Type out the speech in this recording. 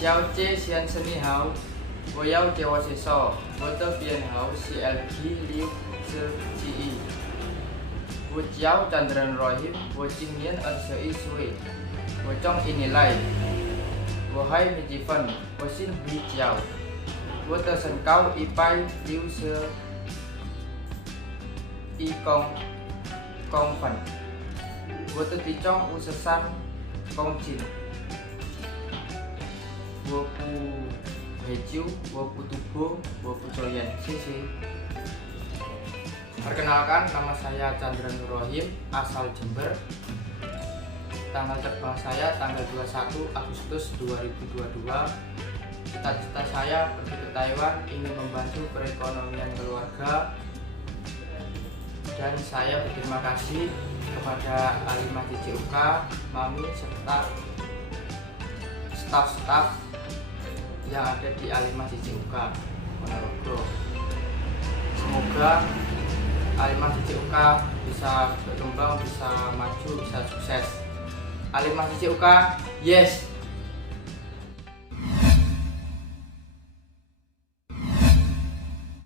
小姐先生你好，我要给我介绍我的编号是 LP6 我叫Chandran Rohim，我今年21岁，我中一年来，我还没结婚，我姓李娇，我的身高161公分，我的体重53公斤。我不喝酒，我不赌博，我不抽烟，谢谢. Perkenalkan, nama saya Chandran Rohim, asal Jember. Tanggal terbang saya tanggal 21 Agustus 2022. Cita-cita saya pergi ke Taiwan, ingin membantu perekonomian keluarga. Dan saya berterima kasih kepada Alimah CCUK, Mami, serta staf-staf yang ada di Alimah CCUK Ponorogo. Semoga Alimah CCUK bisa berkembang, bisa maju, bisa sukses. Alimah CCUK, yes!